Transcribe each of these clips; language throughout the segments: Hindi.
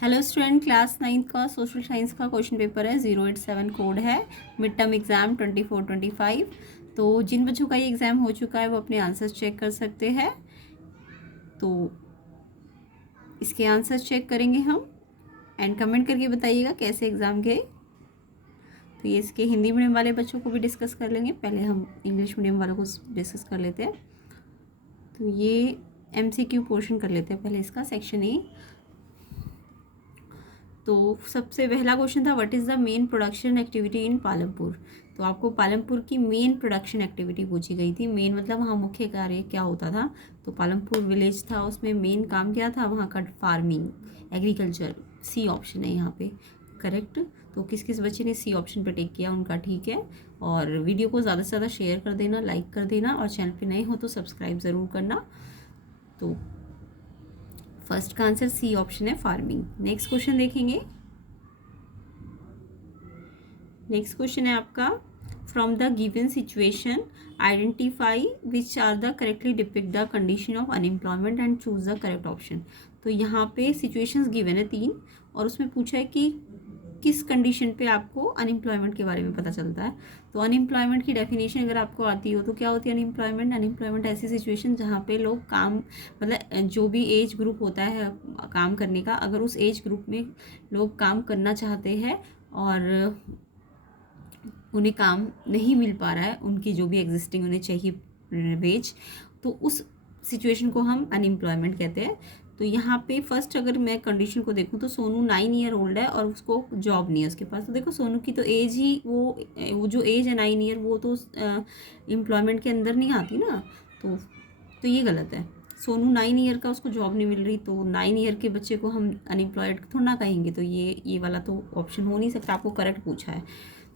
हेलो स्टूडेंट, क्लास 9th का सोशल साइंस का क्वेश्चन पेपर है। 087 कोड है। Mid term exam 24-25। तो जिन बच्चों का ये एग्ज़ाम हो चुका है वो अपने आंसर्स चेक कर सकते हैं। तो इसके आंसर्स चेक करेंगे हम एंड कमेंट करके बताइएगा कैसे एग्ज़ाम गए। तो ये इसके हिंदी मीडियम वाले बच्चों को भी डिस्कस कर लेंगे। पहले हम इंग्लिश मीडियम वालों को डिस्कस कर लेते हैं। तो ये MCQ पोर्शन कर लेते हैं पहले इसका, सेक्शन ए। तो सबसे पहला क्वेश्चन था, what is the main production activity in Palampur. तो आपको पालमपुर की मेन प्रोडक्शन एक्टिविटी पूछी गई थी। मेन मतलब वहाँ मुख्य कार्य क्या होता था। तो पालमपुर विलेज था, उसमें मेन काम क्या था, वहाँ का फार्मिंग, एग्रीकल्चर। सी ऑप्शन है यहाँ पे करेक्ट। तो किस किस बच्चे ने सी ऑप्शन पे टिक किया उनका ठीक है। और वीडियो को ज़्यादा से ज़्यादा शेयर कर देना, लाइक कर देना, और चैनल पे नए हो तो सब्सक्राइब ज़रूर करना। तो फर्स्ट का आंसर सी ऑप्शन है, फार्मिंग। नेक्स्ट क्वेश्चन देखेंगे। नेक्स्ट क्वेश्चन है आपका, from the given situation identify which are the correctly depict the condition of unemployment and choose the correct option. तो यहाँ पे सिचुएशंस गिवन है 3 और उसमें पूछा है कि किस कंडीशन पे आपको अनएम्प्लॉयमेंट के बारे में पता चलता है। तो अनएम्प्लॉयमेंट की डेफिनेशन अगर आपको आती हो तो क्या होती है अनएम्प्लॉयमेंट। अनएम्प्लॉयमेंट ऐसी सिचुएशन जहाँ पे लोग काम, मतलब जो भी एज ग्रुप होता है काम करने का, अगर उस एज ग्रुप में लोग काम करना चाहते हैं और उन्हें काम नहीं मिल पा रहा है, उनकी जो भी एग्जिस्टिंग उन्हें चाहिए वेज, तो उस सिचुएशन को हम अनएम्प्लॉयमेंट कहते हैं। तो यहाँ पे फर्स्ट अगर मैं कंडीशन को देखूँ तो सोनू 9 ईयर ओल्ड है और उसको जॉब नहीं है उसके पास। तो देखो सोनू की तो एज ही वो जो एज है 9 ईयर, वो तो एम्प्लॉयमेंट के अंदर नहीं आती ना। तो ये गलत है। सोनू 9 ईयर का उसको जॉब नहीं मिल रही, तो 9 ईयर के बच्चे को हम अनएम्प्लॉयड थोड़ा ना कहेंगे। तो ये वाला तो ऑप्शन हो नहीं सकता, आपको करेक्ट पूछा है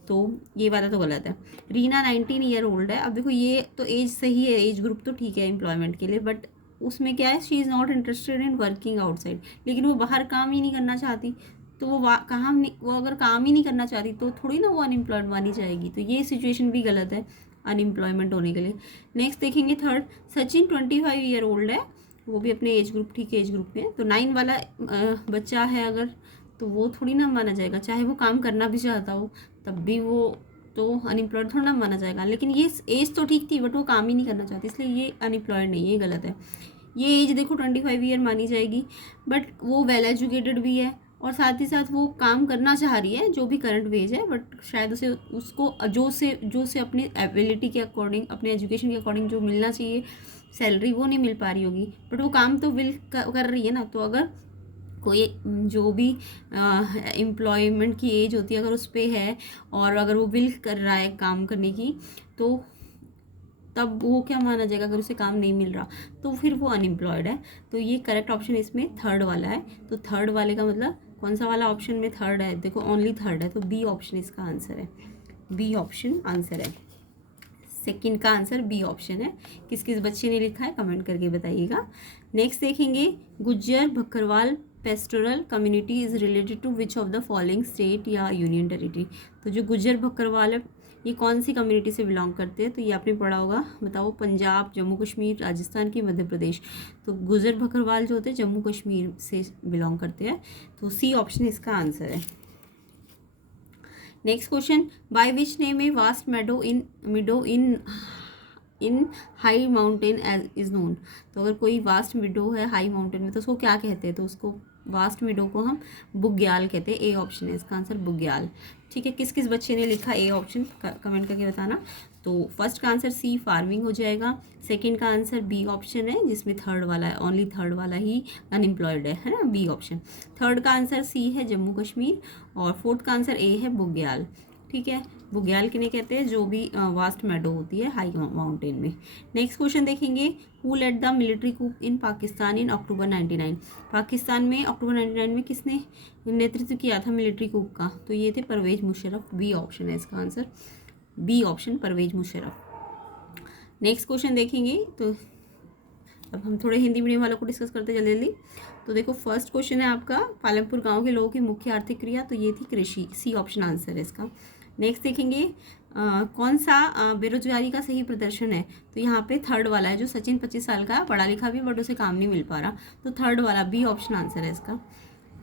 तो ये वाला तो गलत है। रीना 19 ईयर ओल्ड है। अब देखो ये तो एज सही है, एज ग्रुप तो ठीक है एम्प्लॉयमेंट के लिए, बट उसमें क्या है, she is not interested in working outside. लेकिन वो बाहर काम ही नहीं करना चाहती। तो वो वो अगर काम ही नहीं करना चाहती तो थोड़ी ना वो अनएम्प्लॉयड मानी जाएगी। तो ये सिचुएशन भी गलत है अनएम्प्लॉयमेंट होने के लिए। नेक्स्ट देखेंगे थर्ड, सचिन 25 ईयर ओल्ड है, वो भी अपने एज ग्रुप, ठीक है एज ग्रुप में। तो 9 वाला बच्चा है अगर, तो वो थोड़ी ना माना जाएगा, चाहे वो काम करना भी चाहता हो तब भी वो तो अनएम्प्लॉयड थोड़ा ना माना जाएगा। लेकिन ये एज तो ठीक थी बट वो काम ही नहीं करना चाहती, इसलिए ये अनएम्प्लॉयड नहीं, ये गलत है। ये एज देखो 25 ईयर मानी जाएगी, बट वो वेल एजुकेटेड भी है और साथ ही साथ वो काम करना चाह रही है जो भी करंट वेज है, बट शायद उसको जो से अपनी एबिलिटी के अकॉर्डिंग, अपने एजुकेशन के अकॉर्डिंग जो मिलना चाहिए सैलरी, वो नहीं मिल पा रही होगी, बट वो काम तो विल कर रही है ना। तो अगर कोई जो भी एम्प्लॉयमेंट की एज होती है अगर उस पर है और अगर वो विल कर रहा है काम करने की, तो तब वो क्या माना जाएगा, अगर उसे काम नहीं मिल रहा तो फिर वो अनएम्प्लॉयड है। तो ये करेक्ट ऑप्शन इसमें थर्ड वाला है। तो थर्ड वाले का मतलब कौन सा वाला ऑप्शन में थर्ड है, देखो ओनली थर्ड है, तो बी ऑप्शन इसका आंसर है। बी ऑप्शन आंसर है, सेकंड का आंसर बी ऑप्शन है। किस किस बच्चे ने लिखा है कमेंट करके बताइएगा। नेक्स्ट देखेंगे, Gujjar Bakarwal pastoral community is related to which of the following state या यूनियन टेरिटरी। तो जो गुज्जर बकरवाल है ये कौन सी कम्युनिटी से बिलोंग करते हैं, तो ये आपने पढ़ा होगा, बताओ, पंजाब, जम्मू कश्मीर, राजस्थान की, मध्य प्रदेश। तो गुज्जर बकरवाल जो होते हैं जम्मू कश्मीर से बिलोंग करते हैं, तो सी ऑप्शन इसका आंसर है। Next question, by which name a vast meadow in high mountain edge is known. तो अगर कोई वास्ट मिडो है हाई माउंटेन में तो उसको क्या कहते हैं, तो उसको वास्ट मिडो को हम बुग्याल कहते हैं। ए ऑप्शन है इसका आंसर, बुग्याल। ठीक है, किस किस बच्चे ने लिखा ए ऑप्शन कमेंट करके बताना। तो फर्स्ट का आंसर सी फार्मिंग हो जाएगा, सेकंड का आंसर बी ऑप्शन है जिसमें थर्ड वाला है, ओनली थर्ड वाला ही अनएम्प्लॉयड है ना, बी ऑप्शन। थर्ड का आंसर सी है जम्मू कश्मीर, और फोर्थ का आंसर ए है बुग्याल। ठीक है, बुग्याल किन्हें कहते हैं, जो भी वास्ट मेडो होती है हाई माउंटेन में। नेक्स्ट क्वेश्चन देखेंगे, हु लेड द मिलिट्री कूप इन पाकिस्तान इन अक्टूबर 99। पाकिस्तान में अक्टूबर 99 में किसने नेतृत्व किया था मिलिट्री कूप का, तो ये थे परवेज मुशर्रफ। बी ऑप्शन है इसका answer, B option Parvez Musharraf. Next question देखेंगे, तो अब हम थोड़े हिंदी मीडियम वालों को डिस्कस करते जल्दी जल्दी। तो देखो फर्स्ट क्वेश्चन है आपका, पालमपुर गांव के लोगों की मुख्य आर्थिक क्रिया, तो ये थी कृषि, सी ऑप्शन आंसर है इसका। नेक्स्ट देखेंगे, कौन सा बेरोजगारी का सही प्रदर्शन है, तो यहाँ पे थर्ड वाला है, जो सचिन 25 साल का पढ़ा लिखा भी बट उसे काम नहीं मिल पा रहा, तो थर्ड वाला बी ऑप्शन आंसर है इसका।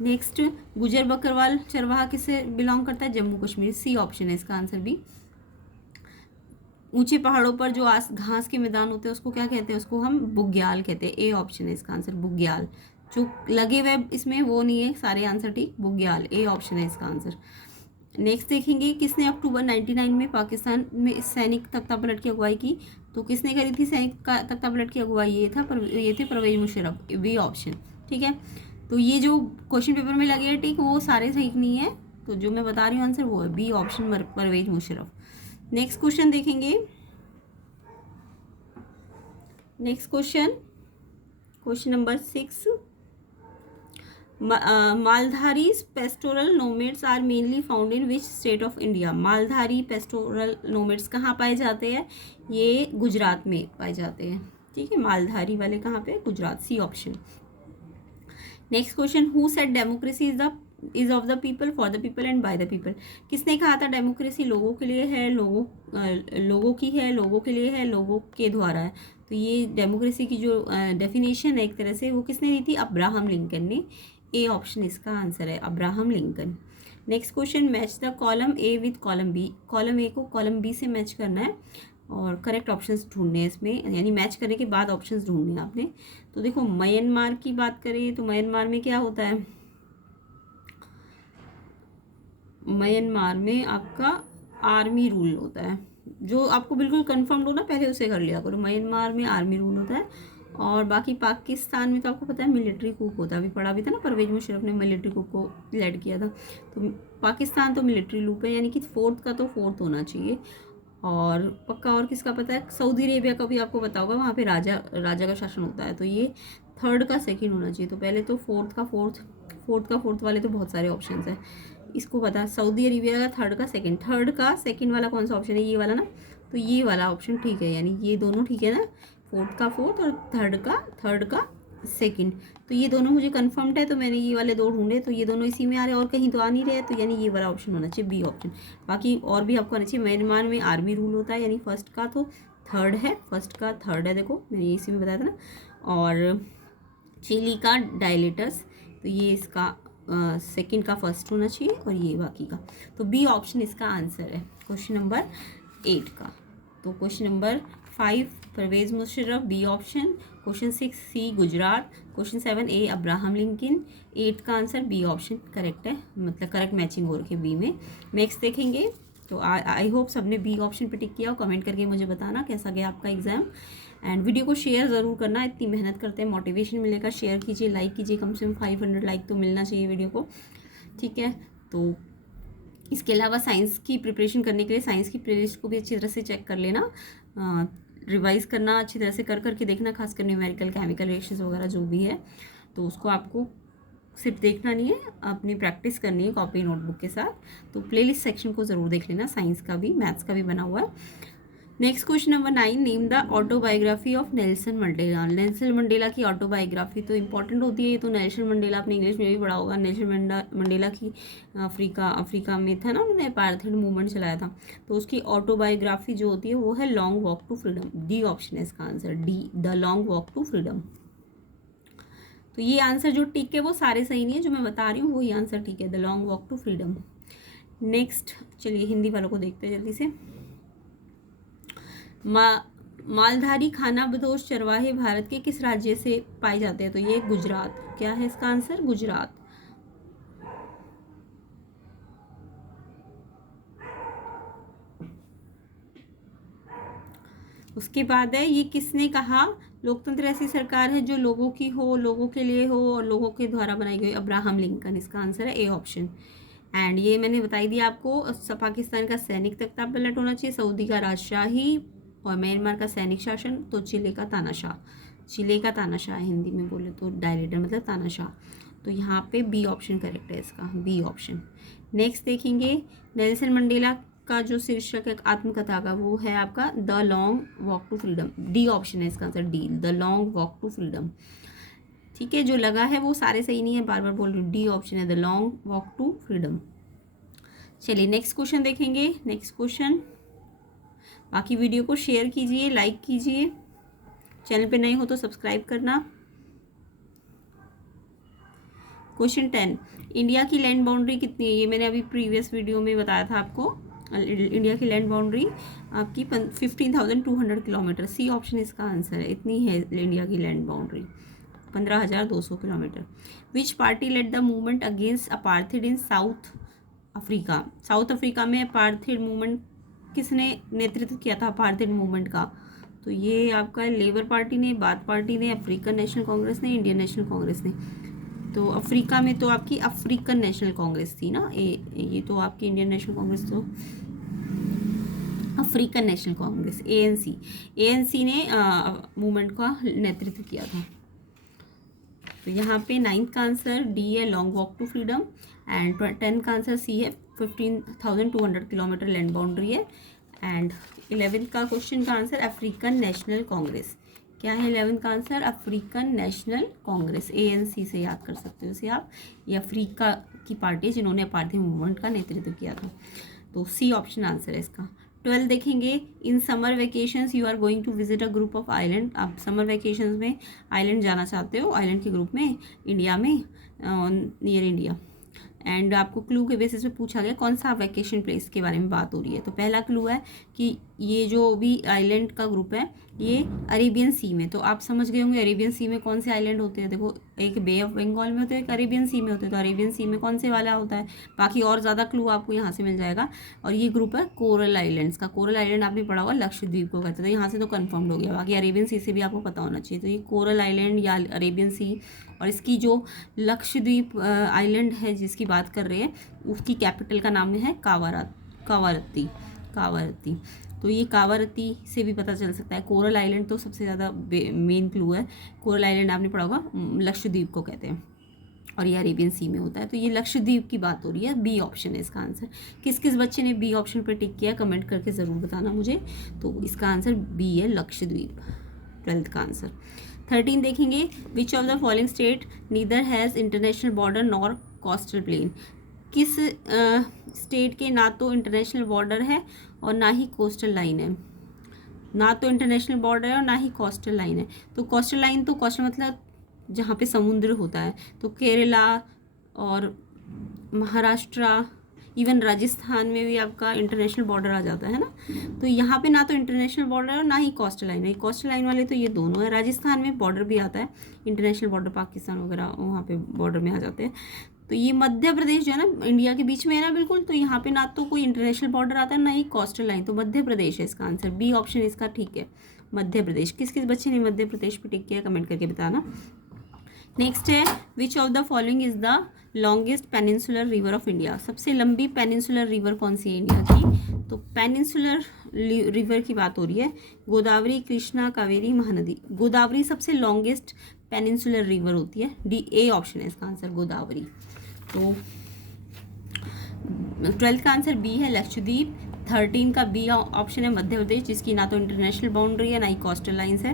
नेक्स्ट, गुजर बकरवाल चरवाहा किससे बिलोंग करता है? जम्मू कश्मीर, सी ऑप्शन है इसका आंसर भी। ऊंचे पहाड़ों पर जो घास के मैदान होते हैं उसको क्या कहते हैं? उसको हम बुग्याल कहते हैं, ए ऑप्शन है इसका आंसर, बुग्याल। जो लगे हुए इसमें वो नहीं है, सारे आंसर ठीक, बुग्याल, ए ऑप्शन है इसका आंसर। नेक्स्ट देखेंगे, किसने अक्टूबर 99 में पाकिस्तान में सैनिक तख्तापलट की अगुवाई की? तो किसने करी थी सैनिक का तख्तापलट की अगुवाई? ये थे परवेज मुशर्रफ, बी ऑप्शन, ठीक है। तो ये जो क्वेश्चन पेपर में लगे हैं ठीक, वो सारे सही नहीं है, तो जो मैं बता रही हूँ आंसर वो है B option, Parvez Musharraf. Next question देखेंगे। Next question number 6, Maldhari pastoral nomads are mainly found in which state of India? Maldhari pastoral nomads कहाँ पाए जाते हैं? ये गुजरात में पाए जाते हैं, ठीक है। मालधारी वाले कहाँ पे? Gujarat, C option. Next question, who said democracy is of the people, for the people and by the people? किसने कहा था डेमोक्रेसी लोगों के लिए है, लोगों की है, लोगों के लिए है, लोगों के द्वारा है? तो ये डेमोक्रेसी की जो डेफिनेशन है एक तरह से, वो किसने दी थी? अब्राहम लिंकन ने, ए ऑप्शन इसका आंसर है, Abraham Lincoln. Next question, match the column A with column B. Column A को कॉलम बी से मैच करना है और करेक्ट ऑप्शंस ढूंढने हैं इसमें, यानी मैच करने के बाद ऑप्शंस ढूंढने हैं आपने। तो देखो, म्यांमार की बात करें तो म्यांमार में क्या होता है? म्यांमार में आपका आर्मी रूल होता है, जो आपको बिल्कुल कंफर्म हो ना, पहले उसे कर लिया करो। म्यांमार में आर्मी रूल होता है, और बाकी पाकिस्तान में तो आपको पता है मिलिट्री कूप होता है, अभी पढ़ा भी था ना, परवेज मुशर्रफ ने मिलिट्री कूप को लेड किया था। तो पाकिस्तान तो मिलिट्री लूप है, यानी कि फोर्थ का तो फोर्थ होना चाहिए। और पक्का और किसका पता है? सऊदी अरेबिया का भी आपको पता होगा, वहाँ पे राजा का शासन होता है, तो ये थर्ड का सेकंड होना चाहिए। तो पहले तो फोर्थ का फोर्थ वाले तो बहुत सारे ऑप्शन है, इसको पता, सऊदी अरेबिया का थर्ड का सेकंड वाला कौन सा ऑप्शन है? ये वाला ना, तो ये वाला ऑप्शन ठीक है, यानी ये दोनों ठीक है ना, फोर्थ का फोर्थ और थर्ड का सेकंड। तो ये दोनों मुझे कंफर्म्ड है, तो मैंने ये वाले दो ढूंढे, तो ये दोनों इसी में आ रहे हैं और कहीं तो आ नहीं रहे, तो यानी ये वाला ऑप्शन होना चाहिए, बी ऑप्शन। बाकी और भी आपको आना चाहिए। म्यांमार में आर्मी रूल होता है, यानी फर्स्ट का थर्ड है, देखो मैंने इसी में बताया था ना। और चिली का डायलेटस, तो ये इसका सेकंड का फर्स्ट होना चाहिए, और ये बाकी का, तो बी ऑप्शन इसका आंसर है क्वेश्चन नंबर 8 का। तो question number 5 Parvez Musharraf, B option. Question 6 C Gujarat. Question 7 A Abraham Lincoln. 8 का आंसर बी ऑप्शन करेक्ट है, मतलब करेक्ट मैचिंग हो रही है बी में। नेक्स्ट देखेंगे, तो आई होप सबने बी ऑप्शन पे टिक किया, कमेंट करके मुझे बताना कैसा गया आपका एग्जाम। एंड वीडियो को शेयर ज़रूर करना, इतनी मेहनत करते हैं, मोटिवेशन मिलेगा। शेयर कीजिए, लाइक कीजिए, कम से कम 500 लाइक तो मिलना चाहिए वीडियो को, ठीक है। तो इसके अलावा साइंस की प्रिपरेशन करने के लिए साइंस की प्लेलिस्ट को भी अच्छी तरह से चेक कर लेना, रिवाइज करना अच्छी तरह से, करके देखना, खासकर न्यूमेरिकल, केमिकल रिएक्शंस वगैरह जो भी है, तो उसको आपको सिर्फ देखना नहीं है, अपनी प्रैक्टिस करनी है कॉपी नोटबुक के साथ। तो प्लेलिस्ट सेक्शन को ज़रूर देख लेना, साइंस का भी, मैथ्स का भी बना हुआ है। Next question number 9, name the autobiography of Nelson Mandela. Nelson Mandela की ऑटोबायोग्राफी तो इंपॉर्टेंट होती है, ये तो नेल्सन मंडेला आपने इंग्लिश में भी पढ़ा होगा। नेल्सन मंडेला की अफ्रीका में था ना, उन्होंने अपार्थाइड मूवमेंट चलाया था, तो उसकी ऑटोबायोग्राफी जो होती है वो है long walk to freedom, D option है इसका answer, D the long walk to freedom. तो ये आंसर जो ठीक है वो सारे सही नहीं है, जो मैं बता रही हूँ वही आंसर ठीक है, the long walk to freedom. Next चलिए हिंदी वालों को देखते हैं जल्दी से। मालधारी खाना बदोश चरवाहे भारत के किस राज्य से पाए जाते हैं? तो ये गुजरात, क्या है इसका आंसर? गुजरात। उसके बाद है, ये किसने कहा लोकतंत्र ऐसी सरकार है जो लोगों की हो, लोगों के लिए हो और लोगों के द्वारा बनाई गई? अब्राहम लिंकन, इसका आंसर है ए ऑप्शन। एंड ये मैंने बताई दिया आपको, पाकिस्तान का सैनिक तख्तापलट होना चाहिए, सऊदी का राजशाही, और म्यांमार का सैनिक शासन, तो चिले का तानाशाह हिंदी में बोले तो डायरेक्टर मतलब तानाशाह। तो यहाँ पे बी ऑप्शन करेक्ट है इसका, बी ऑप्शन। नेक्स्ट देखेंगे, नेल्सन मंडेला का जो शीर्षक है आत्मकथा का, वो है आपका the long walk to freedom, D option है इसका answer, D the long walk to freedom, ठीक है। जो लगा है वो सारे सही नहीं है, बार बार बोल रही हूँ, डी ऑप्शन है the long walk to freedom. चलिए नेक्स्ट क्वेश्चन देखेंगे। नेक्स्ट क्वेश्चन, बाकी वीडियो को शेयर कीजिए, लाइक कीजिए, चैनल पे नए हो तो सब्सक्राइब करना। क्वेश्चन 10, इंडिया की लैंड बाउंड्री कितनी है? ये मैंने अभी प्रीवियस वीडियो में बताया था आपको। इंडिया की लैंड बाउंड्री आपकी 15,200 किलोमीटर। सी ऑप्शन इसका आंसर है, इतनी है इंडिया की land boundary, 15,200 kilometre. Which party led the movement against apartheid in South Africa? South Africa में अपार्थाइड मूवमेंट किसने नेतृत्व किया था अपार्थाइड मूवमेंट का? तो ये आपका लेबर पार्टी ने, बाथ पार्टी ने, अफ्रीकन नेशनल कांग्रेस ने, इंडियन नेशनल कांग्रेस ने। तो अफ्रीका में तो आपकी अफ्रीकन नेशनल कांग्रेस थी ना, ये तो आपकी इंडियन नेशनल कांग्रेस, तो अफ्रीकन नेशनल कांग्रेस एएनसी ने मूवमेंट का नेतृत्व किया था। तो यहाँ पे 9th का आंसर डी है, long walk to freedom, and 10th का आंसर सी है, 15,200 किलोमीटर लैंड बाउंड्री है। एंड 11th का क्वेश्चन का आंसर अफ्रीकन नेशनल कांग्रेस। क्या है 11th का answer? African National Congress, ANC से याद कर सकते हो इसे आप। ये अफ्रीका की पार्टी है जिन्होंने अपार्थाइड मूवमेंट का नेतृत्व किया था। तो सी ऑप्शन आंसर है इसका। 12 देखेंगे, in summer vacations you are going to visit a group of island. आप समर वेकेशंस में आइलैंड जाना चाहते हो, आइलैंड के ग्रुप में इंडिया में, नियर इंडिया। एंड आपको क्लू के बेसिस पे पूछा गया कौन सा वेकेशन प्लेस के बारे में बात हो रही है। तो पहला क्लू है कि ये जो भी आइलैंड का ग्रुप है ये अरेबियन सी में। तो आप समझ गए होंगे अरेबियन सी में कौन से आइलैंड होते हैं। देखो, एक बे ऑफ बंगाल में होते हैं, एक अरेबियन सी में होते हैं। तो अरेबियन सी में कौन से वाला होता है, बाकी और ज़्यादा क्लू आपको यहाँ से मिल जाएगा। और ये ग्रुप है कोरल आइलैंड्स का। कोरल आइलैंड आपने पढ़ा होगा लक्षद्वीप को कहते हैं, तो यहाँ से तो कन्फर्म हो गया। बाकी अरेबियन सी से भी आपको पता होना चाहिए। तो ये कोरल आइलैंड या अरेबियन सी, और इसकी जो लक्षद्वीप आइलैंड है जिसकी बात कर रहे हैं उसकी कैपिटल का नाम है कावारत्ती। तो ये कावारत्ती से भी पता चल सकता है। कोरल आइलैंड तो सबसे ज़्यादा मेन क्लू है। कोरल आइलैंड आपने पढ़ा होगा लक्षद्वीप को कहते हैं, और ये अरेबियन सी में होता है। तो ये लक्षद्वीप की बात हो रही है। बी ऑप्शन है इसका आंसर। किस किस बच्चे ने बी ऑप्शन पर टिक किया कमेंट करके ज़रूर बताना मुझे। तो इसका आंसर बी है, लक्षद्वीप, 12th का आंसर। 13 देखेंगे, विच of the following state neither has international border nor coastal plain. किस स्टेट के ना तो इंटरनेशनल बॉर्डर है और ना ही कोस्टल लाइन है। ना तो इंटरनेशनल बॉर्डर है और ना ही कोस्टल लाइन है। तो कोस्टल लाइन, तो कोस्टल मतलब जहाँ पे समुद्र होता है। तो केरला और महाराष्ट्र, इवन राजस्थान में भी आपका इंटरनेशनल बॉर्डर आ जाता है ना। तो यहाँ पे ना तो इंटरनेशनल बॉर्डर और ना ही कोस्टल लाइन है। कोस्टल लाइन वाले तो ये दोनों है। राजस्थान में बॉर्डर भी आता है, इंटरनेशनल बॉर्डर पाकिस्तान वगैरह वहाँ पे बॉर्डर में आ जाते हैं। तो ये मध्य प्रदेश जो है ना इंडिया के बीच में है ना बिल्कुल। तो यहाँ पे ना तो कोई इंटरनेशनल बॉर्डर आता है ना ही कोस्टल लाइन। तो मध्य प्रदेश है इसका आंसर। बी ऑप्शन इसका ठीक है, मध्य प्रदेश। किस किस बच्चे ने मध्य प्रदेश पे टिक किया कमेंट करके बताना। नेक्स्ट है, विच of the following is the longest peninsular river of India. सबसे लंबी पेनिनसुलर रिवर कौन सी है इंडिया की? तो पेनिनसुलर रिवर की बात हो रही है। गोदावरी, कृष्णा, कावेरी, महानदी। गोदावरी सबसे लॉन्गेस्ट पेनिनसुलर रिवर होती है। डी, ए ऑप्शन है इसका आंसर, गोदावरी। तो 12th का आंसर बी है, लक्षद्वीप। 13 का बी ऑप्शन है, मध्य प्रदेश, जिसकी ना तो इंटरनेशनल बाउंड्री है ना ही कोस्टल लाइंस है।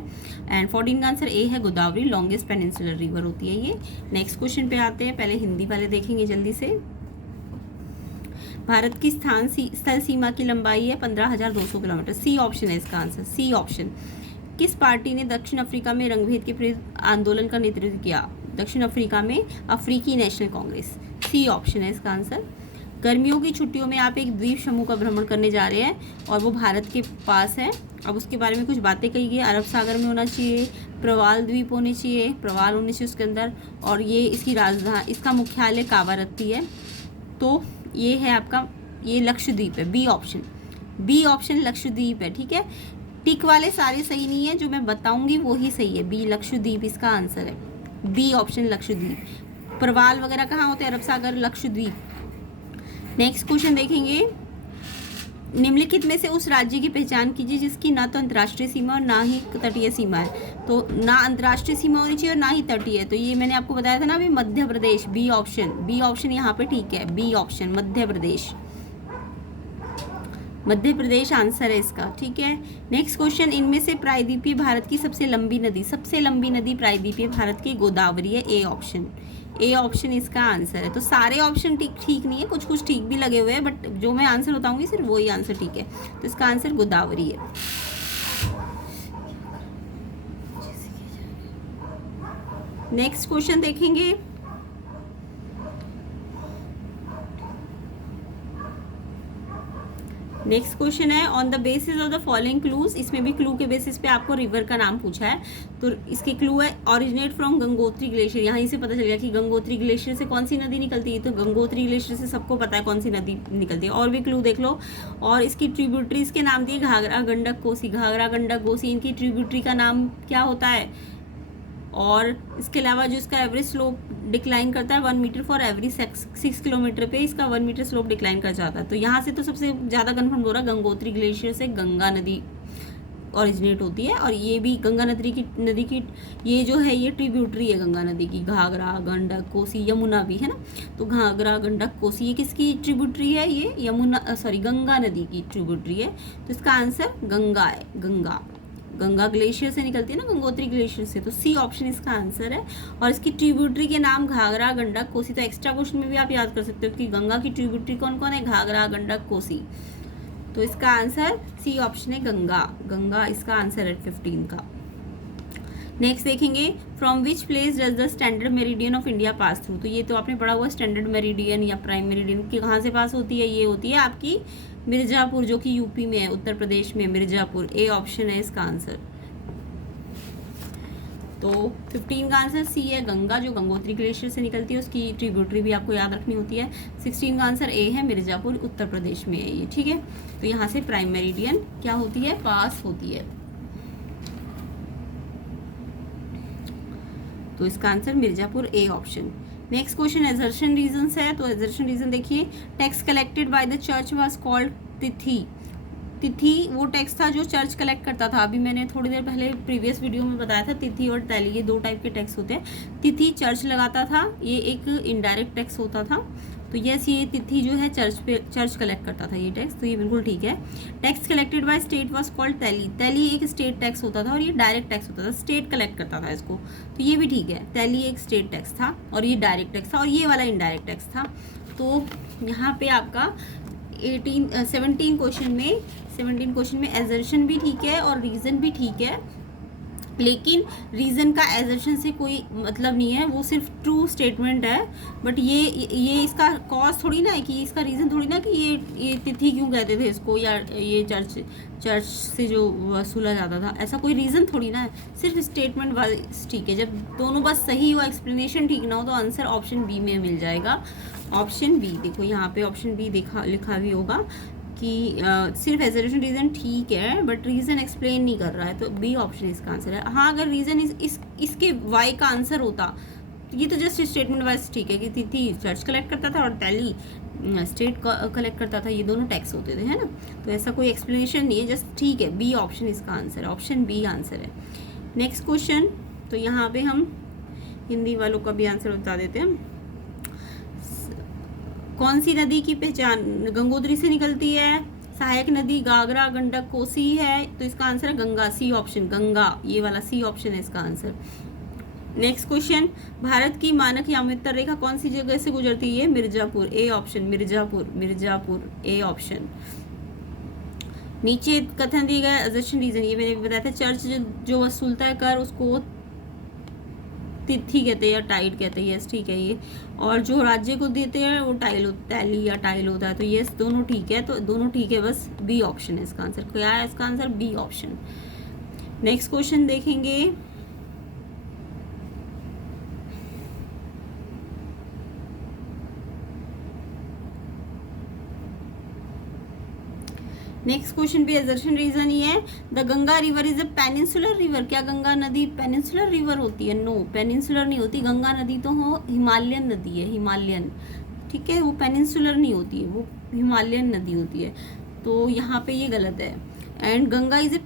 एंड 14 का आंसर ए है, गोदावरी, लॉन्गेस्ट पेनिनसुलर रिवर होती है ये। नेक्स्ट क्वेश्चन पे आते हैं, पहले हिंदी वाले देखेंगे जल्दी से। भारत की स्थल सीमा की लंबाई है 15,200 किलोमीटर। सी ऑप्शन है इसका आंसर, सी ऑप्शन। किस पार्टी ने दक्षिण अफ्रीका में रंगभेद के विरुद्ध आंदोलन का नेतृत्व किया? दक्षिण अफ्रीका में अफ्रीकी नेशनल कांग्रेस। सी ऑप्शन है इसका आंसर। गर्मियों की छुट्टियों में आप एक द्वीप समूह का भ्रमण करने जा रहे हैं और वो भारत के पास है। अब उसके बारे में कुछ बातें कही गई। अरब सागर में होना चाहिए, प्रवाल द्वीप होने चाहिए, प्रवाल होने चाहिए उसके अंदर, और ये इसकी राजधानी, इसका मुख्यालय कावारत्ती है। तो ये है आपका, ये लक्षद्वीप है। B option, B option Lakshadweep है। ठीक है, टिक वाले सारे सही नहीं है, जो मैं बताऊंगी वो ही सही है। बी लक्षद्वीप इसका आंसर है, बी ऑप्शन लक्षद्वीप। प्रवाल वगैरह कहाँ होते हैं? अरब सागर, लक्षद्वीप। नेक्स्ट क्वेश्चन देखेंगे, निम्नलिखित में से उस राज्य की पहचान कीजिए जिसकी ना तो अंतर्राष्ट्रीय सीमा और ना ही तटीय सीमा है। तो ना अंतर्राष्ट्रीय सीमा होनी चाहिए और ना ही तटीय। तो ये मैंने आपको बताया था ना अभी, Madhya Pradesh. B option, B option यहाँ पे ठीक है, B option Madhya Pradesh, Madhya Pradesh answer है इसका। ठीक है, नेक्स्ट क्वेश्चन, इनमें से प्रायद्वीपीय भारत की सबसे लंबी नदी, सबसे लंबी नदी प्रायद्वीपीय भारत की गोदावरी है। ए ऑप्शन, ए ऑप्शन इसका आंसर है। तो सारे ऑप्शन ठीक नहीं है, कुछ कुछ ठीक भी लगे हुए हैं, बट जो मैं आंसर बताऊंगी सिर्फ वही आंसर ठीक है। तो इसका आंसर गोदावरी है। नेक्स्ट क्वेश्चन देखेंगे, नेक्स्ट क्वेश्चन है on the basis of the following clues, इसमें भी क्लू के बेसिस पे आपको रिवर का नाम पूछा है। तो इसके क्लू है ओरिजिनेट फ्रॉम गंगोत्री ग्लेशियर, यहाँ से पता चल गया कि गंगोत्री ग्लेशियर से कौन सी नदी निकलती है, तो गंगोत्री ग्लेशियर से सबको पता है कौन सी नदी निकलती है। और भी क्लू देख लो, और इसकी ट्रिब्यूटरीज के नाम दिए घाघरा गंडक कोसी, घाघरा गंडक कोसी इनकी ट्रिब्यूटरी का नाम क्या होता है। और इसके अलावा जो इसका एवरेज स्लोप डिक्लाइन करता है 1 मीटर फॉर एवरी 6 किलोमीटर पे इसका 1 मीटर स्लोप डिक्लाइन कर जाता है। तो यहाँ से तो सबसे ज़्यादा कन्फर्म हो रहा है गंगोत्री ग्लेशियर से गंगा नदी ओरिजिनेट होती है। और ये भी गंगा नदी की ये जो है ये ट्रिब्यूटरी है गंगा नदी की, घाघरा गंडक कोसी यमुना भी है ना। तो घाघरा गंडक कोसी ये किसकी ट्रिब्यूटरी है, ये गंगा नदी की ट्रिब्यूटरी है। तो इसका आंसर गंगा है, गंगा ग्लेशियर से निकलती है ना, गंगोत्री ग्लेशियर से। तो सी ऑप्शन इसका आंसर है। और इसकी ट्रिब्यूटरी के नाम घाघरा गंडक कोसी, तो एक्स्ट्रा क्वेश्चन में भी आप याद कर सकते हो कि गंगा की ट्रिब्यूटरी कौन कौन है, घाघरा गंडक कोसी। तो इसका आंसर सी ऑप्शन है गंगा इसका आंसर है 15 का। नेक्स्ट देखेंगे from which place does the standard meridian of India pass through. तो ये तो आपने पढ़ा हुआ स्टैंडर्ड मेरिडियन या प्राइम मेरिडियन की कहाँ से पास होती है, ये होती है आपकी मिर्जापुर, जो कि यूपी में है, उत्तर प्रदेश में मिर्जापुर। ए ऑप्शन है इसका आंसर। तो 15 का आंसर सी है गंगा, जो गंगोत्री ग्लेशियर से निकलती है, उसकी ट्रिब्यूटरी भी आपको याद रखनी होती है। 16 का आंसर ए है, मिर्जापुर उत्तर प्रदेश में है ये, ठीक है। तो यहाँ से प्राइम मेरिडियन क्या होती है, पास होती है। तो इसका answer Mirzapur A option. Next question assertion reasons है। तो एजर्शन रीजन देखिए, tax collected by the church was called तिथि। तिथि वो टैक्स था जो चर्च कलेक्ट करता था। अभी मैंने थोड़ी देर पहले प्रीवियस वीडियो में बताया था तिथि और टैली ये 2 टाइप के टैक्स होते हैं। तिथि चर्च लगाता था, ये एक इनडायरेक्ट टैक्स होता था। तो यस, ये तिथि जो है चर्च कलेक्ट करता था ये टैक्स, तो ये बिल्कुल ठीक है। Tax collected by state was called tally. Tally एक स्टेट टैक्स होता था और ये डायरेक्ट टैक्स होता था, स्टेट कलेक्ट करता था इसको, तो ये भी ठीक है। टैली एक स्टेट टैक्स था और ये डायरेक्ट टैक्स था, और ये वाला इनडायरेक्ट टैक्स था। तो यहाँ पे आपका 17 क्वेश्चन में एजर्शन भी ठीक है और रीज़न भी ठीक है, लेकिन रीज़न का एजर्शन से कोई मतलब नहीं है, वो सिर्फ ट्रू स्टेटमेंट है। बट ये इसका कॉज थोड़ी ना है कि इसका रीज़न थोड़ी ना कि ये तिथि क्यों कहते थे इसको, या ये चर्च से जो वसूला जाता था, ऐसा कोई रीज़न थोड़ी ना है, सिर्फ स्टेटमेंट वाइज ठीक है। जब दोनों बात सही हो, एक्सप्लेनेशन ठीक ना हो, तो आंसर ऑप्शन बी में मिल जाएगा। ऑप्शन बी देखो, यहाँ पे ऑप्शन बी लिखा भी होगा कि सिर्फ एजर्शन रीज़न ठीक है बट रीज़न एक्सप्लेन नहीं कर रहा है, तो बी ऑप्शन इसका आंसर है। हाँ, अगर रीज़न इसके वाई का आंसर होता, तो ये तो जस्ट स्टेटमेंट वाइज ठीक है कि तिथि चर्च कलेक्ट करता था और टैली स्टेट कलेक्ट करता था, ये दोनों टैक्स होते थे, है ना। तो ऐसा कोई एक्सप्लेनेशन नहीं है, जस्ट ठीक है। बी ऑप्शन इसका आंसर है, ऑप्शन बी आंसर है। नेक्स्ट क्वेश्चन, तो यहाँ पे हम हिंदी वालों का भी आंसर बता देते हैं। कौन सी नदी की पहचान गंगोत्री से निकलती है, सहायक नदी घाघरा गंडक कोसी है, तो इसका आंसर है गंगा, सी ऑप्शन गंगा, ये वाला सी ऑप्शन है इसका आंसर। नेक्स्ट क्वेश्चन, भारत की मानक यामोत्तर रेखा कौन सी जगह से गुजरती है, Mirzapur, A option Mirzapur A option. नीचे कथन दिए गए एजर्शन रीजन, ये मैंने बताया था, चर्च जो वसूलता है कर उसको तिथि कहते हैं या टाइड कहते हैं, यस ठीक है ये। और जो राज्य को देते हैं वो टैली या टाइल होता है, तो यस दोनों ठीक है। तो दोनों ठीक है, बस बी ऑप्शन है इसका आंसर। क्या है इसका answer, B option. Next question देखेंगे, नेक्स्ट क्वेश्चन भी एजर्शन रीजन ही है। The Ganga river is a peninsular river. क्या गंगा नदी पेनिनसुलर रिवर होती है, नो पेनिनसुलर नहीं होती। गंगा नदी तो हो हिमालयन नदी है, हिमालयन, ठीक है, वो पेनिनसुलर नहीं होती है, वो हिमालयन नदी होती है। तो यहाँ पे ये गलत है। And Ganga is a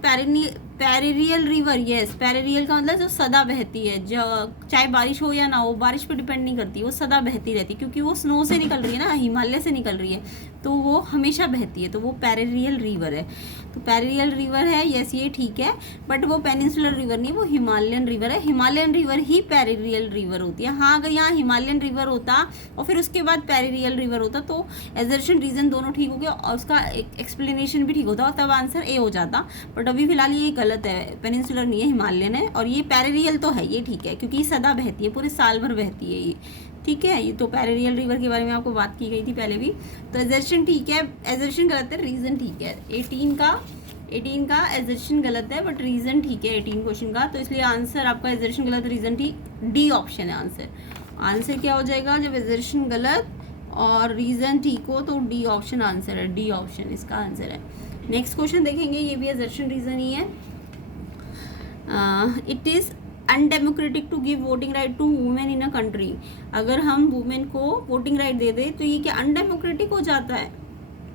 perennial river, yes perennial का मतलब जो सदा बहती है, जो चाहे बारिश हो या ना हो, बारिश पे डिपेंड नहीं करती, वो सदा बहती रहती है, क्योंकि वो स्नो से निकल रही है ना, हिमालय से निकल रही है, तो वो हमेशा बहती है, तो वो पैरेरियल रिवर है। तो पैरेरियल रिवर है, यस ये ठीक है, बट वो पेनिनसुलर रिवर नहीं, वो हिमालयन रिवर है। हिमालयन रिवर ही पैरेरियल रिवर होती है। हाँ, अगर यहाँ हिमालयन रिवर होता और फिर उसके बाद पैरेरियल रिवर होता, तो एजर्शन रीजन दोनों ठीक हो गया और उसका एक्सप्लेनेशन भी ठीक होता और तब आंसर ए हो जाता। बट अभी फिलहाल ये गलत है, पेनिनसुलर नहीं है, हिमालयन है। और ये पैरेरियल तो है, ये ठीक है, क्योंकि ये सदा बहती है, पूरे साल भर बहती है ये, ठीक है, ये तो पैरेरियल रिवर के बारे में आपको बात की गई थी पहले भी। तो एजर्शन ठीक है, एजर्शन गलत है, रीज़न ठीक है। 18 का एजर्शन गलत है बट रीज़न ठीक है 18 क्वेश्चन का, तो इसलिए आंसर आपका एजर्शन गलत, रीज़न ठीक, डी ऑप्शन है आंसर। आंसर क्या हो जाएगा, जब एजर्शन गलत और रीज़न ठीक हो तो डी ऑप्शन आंसर है, डी ऑप्शन इसका आंसर है। नेक्स्ट क्वेश्चन देखेंगे, ये भी एजर्शन रीज़न ही है। It is undemocratic to give voting right to women in a country. अगर हम वुमेन को वोटिंग राइट दे दें तो ये क्या अनडेमोक्रेटिक हो जाता है?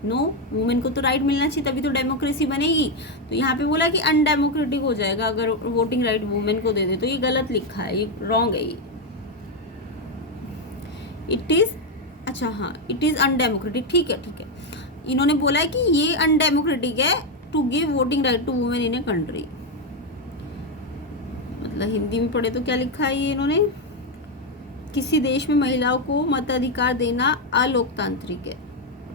नो, वुमेन को तो राइट मिलना चाहिए तभी तो डेमोक्रेसी बनेगी। तो यहाँ पे बोला कि अनडेमोक्रेटिक हो जाएगा अगर वोटिंग राइट वुमेन को दे दे, तो ये गलत लिखा है, ये रॉन्ग है ये। इट इज़, अच्छा हाँ, इट इज़ अनडेमोक्रेटिक, ठीक है ठीक है। इन्होंने बोला है कि ये अनडेमोक्रेटिक है to give voting right to women in a country. मतलब हिंदी में पढ़े तो क्या लिखा है ये इन्होंने, किसी देश में महिलाओं को मताधिकार देना अलोकतांत्रिक है।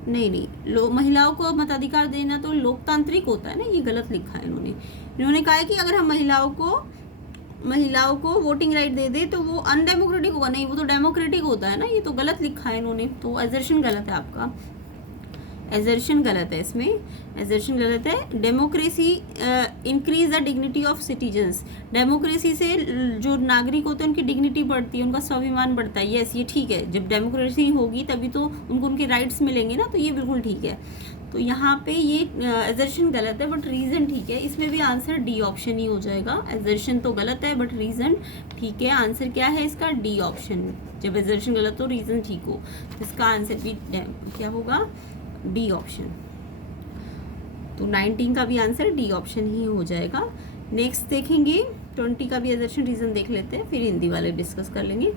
नहीं, महिलाओं को मताधिकार देना तो लोकतांत्रिक होता है ना, ये गलत लिखा है इन्होंने। इन्होंने कहा है कि अगर हम महिलाओं को वोटिंग राइट दे दे तो वो अनडेमोक्रेटिक होगा, नहीं वो तो डेमोक्रेटिक होता है ना, ये तो गलत लिखा है इन्होंने। तो एजर्शन गलत है आपका, एजर्शन गलत है इसमें, एजर्शन गलत है। Democracy increase the dignity of citizens, democracy से जो नागरिक होते हैं उनकी डिग्निटी बढ़ती है, उनका स्वाभिमान बढ़ता है, यस ये ठीक है। जब डेमोक्रेसी होगी तभी तो उनको उनके राइट्स मिलेंगे ना, तो ये बिल्कुल ठीक है। तो यहाँ पे ये एजर्शन गलत है बट रीज़न ठीक है, इसमें भी आंसर डी ऑप्शन ही हो जाएगा। एजर्शन तो गलत है बट रीज़न ठीक है, आंसर क्या है इसका, डी ऑप्शन। जब एजर्शन गलत हो रीज़न ठीक हो तो इसका आंसर भी क्या होगा, डी ऑप्शन। तो 19 का भी आंसर डी ऑप्शन ही हो जाएगा। नेक्स्ट देखेंगे 20 का भी एजर्शन रीज़न देख लेते हैं, फिर हिंदी वाले डिस्कस कर लेंगे।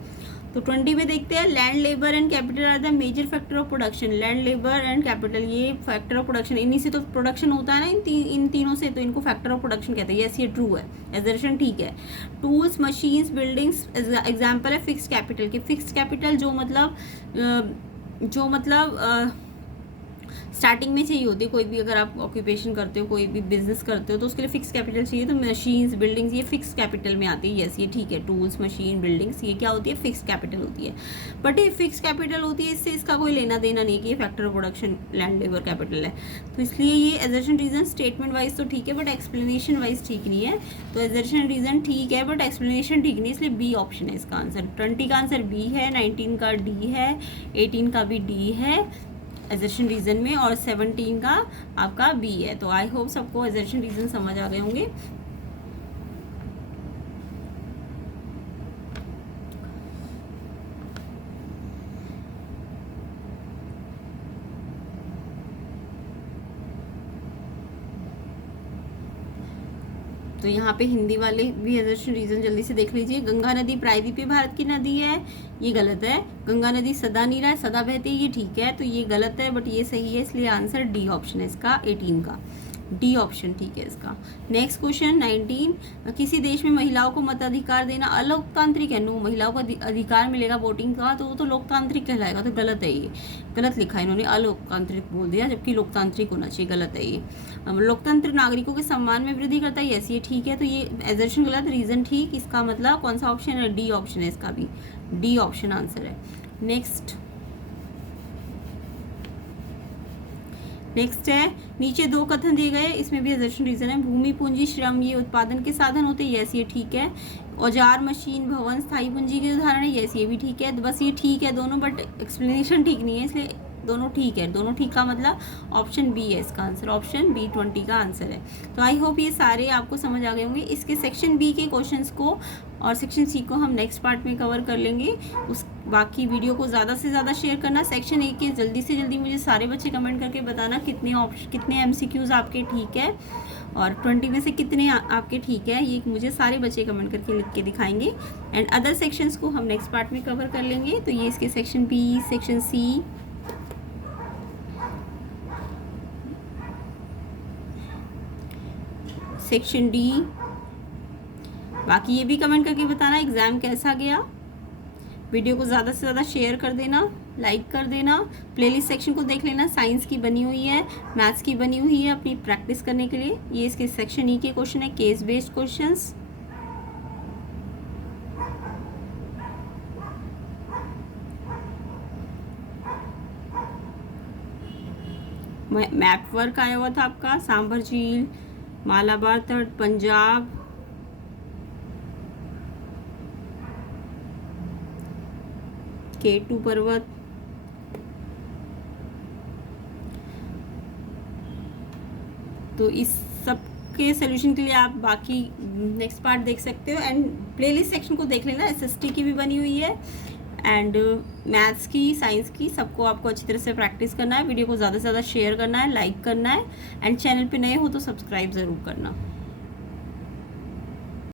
तो 20 में देखते हैं, land labour and capital are the major factor of production. Land labour and capital ये फैक्टर ऑफ प्रोडक्शन, इन्हीं से तो प्रोडक्शन होता है ना, इन तीनों से, तो इनको फैक्टर ऑफ प्रोडक्शन कहते हैं। यस ये ट्रू है, एजर्शन ठीक है। टूल्स, मशीन्स, बिल्डिंग्स एग्जाम्पल है फिक्स्ड कैपिटल के। फिक्स्ड कैपिटल जो मतलब स्टार्टिंग में चाहिए होती है, कोई भी अगर आप ऑक्यूपेशन करते हो, कोई भी बिजनेस करते हो तो उसके लिए फिक्स कैपिटल चाहिए, तो मशीन्स, बिल्डिंग्स ये फिक्स कैपिटल में आती है। यस ये ठीक है, टूल्स, मशीन, बिल्डिंग्स ये क्या होती है, फिक्स कैपिटल होती है। बट ये फिक्स कैपिटल होती है, इससे इसका कोई लेना देना नहीं कि ये factor of production land labour capital है। तो इसलिए ये एजर्शन रीजन स्टेटमेंट वाइज तो ठीक है बट एक्सप्लेनेशन वाइज ठीक नहीं है। तो एजर्शन रीजन ठीक है बट एक्सप्लेनेशन ठीक नहीं, इसलिए बी ऑप्शन है इसका आंसर। 20 का आंसर बी है, 19 का डी है, 18 का भी डी है एजर्शन रीजन में, और 17 का आपका बी है। तो आई होप सबको एजर्शन रीजन समझ आ गए होंगे। तो यहाँ पे हिंदी वाले भी एजर्शन रीजन जल्दी से देख लीजिए। गंगा नदी प्रायद्वीपीय भारत की नदी है, ये गलत है। गंगा नदी सदा नीरा है, सदा बहती है, ये ठीक है। तो ये गलत है बट ये सही है, इसलिए आंसर डी ऑप्शन है इसका, 18 का डी ऑप्शन ठीक है इसका। नेक्स्ट क्वेश्चन 19, किसी देश में महिलाओं को मताधिकार देना अलोकतांत्रिक है। नो, महिलाओं को अधिकार मिलेगा वोटिंग का तो वो तो लोकतांत्रिक कहलाएगा, तो गलत है, ये गलत लिखा है इन्होंने, अलोकतांत्रिक बोल दिया जबकि लोकतांत्रिक होना चाहिए, गलत है ये। लोकतंत्र नागरिकों के सम्मान में वृद्धि करता है, यस ये ठीक है। तो ये एजर्शन गलत, रीजन ठीक, इसका मतलब कौन सा ऑप्शन है, डी ऑप्शन है इसका भी, डी ऑप्शन आंसर है। नेक्स्ट है, नीचे दो कथन दिए गए, इसमें भी एजर्शन रीजन है। भूमि, पूंजी, श्रम ये उत्पादन के साधन होते हैं, यस ये ठीक है। औजार, मशीन, भवन स्थायी पूंजी के उदाहरण है, यस ये भी ठीक है। बस ये ठीक है दोनों बट एक्सप्लेनेशन ठीक नहीं है, इसलिए दोनों ठीक है। दोनों ठीक का मतलब ऑप्शन बी है इसका आंसर, ऑप्शन बी 20 का आंसर है। तो आई होप ये सारे आपको समझ आ गए होंगे। इसके सेक्शन बी के क्वेश्चंस को और सेक्शन सी को हम नेक्स्ट पार्ट में कवर कर लेंगे। उस बाकी वीडियो को ज़्यादा से ज़्यादा शेयर करना। सेक्शन ए के जल्दी से जल्दी मुझे सारे बच्चे कमेंट करके बताना कितने MCQs आपके ठीक है और 20 में से कितने आपके ठीक है, ये मुझे सारे बच्चे कमेंट करके लिख के दिखाएंगे। एंड अदर सेक्शंस को हम नेक्स्ट पार्ट में कवर कर लेंगे। तो ये इसके section B, section C, section D, बाकी ये भी कमेंट करके बताना एग्ज़ाम कैसा गया। वीडियो को ज़्यादा से ज़्यादा शेयर कर देना, लाइक कर देना। प्लेलिस्ट सेक्शन को देख लेना, साइंस की बनी हुई है, मैथ्स की बनी हुई है अपनी प्रैक्टिस करने के लिए। ये इसके सेक्शन ई के क्वेश्चन है, case based questions. Map work आया हुआ था आपका, सांभर झील, मालाबार तट, पंजाब, K2 पर्वत। तो इस सब के सोल्यूशन के लिए आप बाकी नेक्स्ट पार्ट देख सकते हो, एंड प्लेलिस्ट सेक्शन को देख लेना, SST की भी बनी हुई है, एंड मैथ्स की, साइंस की, सबको आपको अच्छी तरह से प्रैक्टिस करना है। वीडियो को ज़्यादा से ज़्यादा शेयर करना है, लाइक करना है, एंड चैनल पे नए हो तो सब्सक्राइब ज़रूर करना।